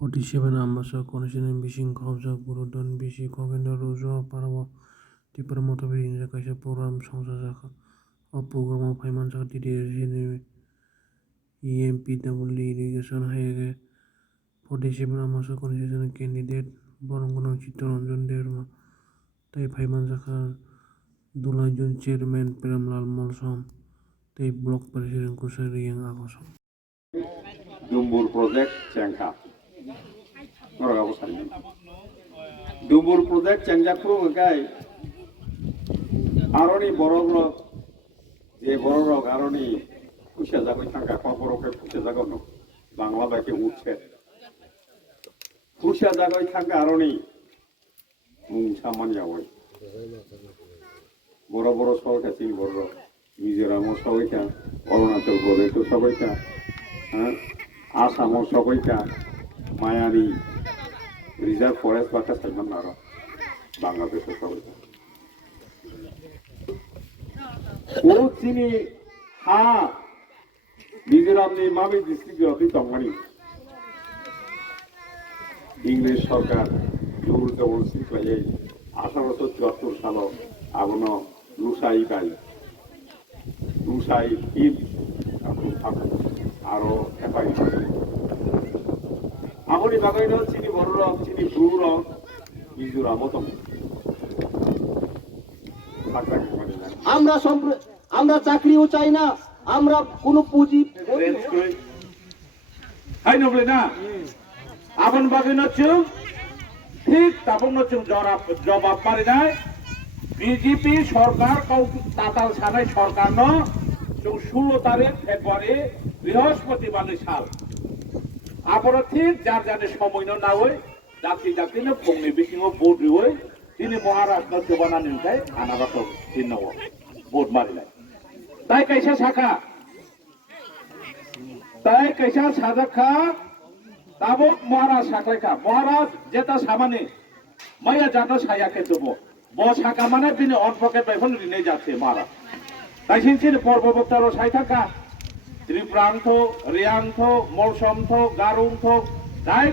47 Amasa Condition Bishing Hausa Gurudon Bishi Kogenda Rojo Parabo Tipper Motobi in the Kasha program Sonsaka or program of Paimansa Didi EMPW irrigation Hage 47 Amasa Condition candidate Borongono Chitoron Derma Tai Paimanzaka Dula Jun Chairman Peramlal Molsom Tai Block President Kusari yang Agoso Dumbur Project Changka Dumbur Project Changka Pro guy Aroni Borog যে বড় রোগ আরনি খুশি যাবে থাকা খবরকে খুশি জাগানো বাংলা বাইকে উঠছে খুশি জায়গায় থাকা আরনি মুং সামান্য হয় বড় বড় শহর কাছে বড় মিজোরাম সবাইকা অরুণাচল প্রদেশ সবাইকা আসাম সবাইকা মায়ারি রিজার্ভ ফরেস্ট বাটা সাইমান আরো বাংলাদেশের সবাইকা ও চিনি হা মিজোরামনি মামি ডিস্ট্রিক্ট অতি তংমানি ইংরেজ সরকার জোর জবরদস্তি খাইয়ে 1874 সাল আগুন লুসাই বাই লুসাই হিল আরো এফআই আমনি বাগাইনো চিনি বড় রং চিনি ব্লু রং মিজোরামও তো আমরা চাকরিও চাই না আমরা কোনো পুঁজি হাই নবলে না আপন বাগিন ঠিক তাপন জবাব পারি নাই বিজেপি সরকার তাতাল সানাই সরকার ন 16 তারিখ ফেব্রুয়ারি বৃহস্পতিবার সাল আপনার ঠিক যার জানে সময় না হই জাতি জাতি না ফংনি বিকিং ভোট হই তিনি মহারাষ্ট্র জবানা নিউটাই আনাবাত চিহ্ন ভোট মারিলাই তাই কাইসা শাখা তাই কাইসা সাজাখা তাবো মহারাজ শাখাইখা মহারাজ যেটা সামানে মাইয়া জানো সায়াকে দেবো ব শাখা মানে তিনি অনপকেট বাইফল রিনে যাচ্ছে মহারাজ তাই সিনসিন পর্ববক্তারও সাই থাকা ত্রিপ্রান্ত রিয়াংথ মলসমথ গারুংথ তাই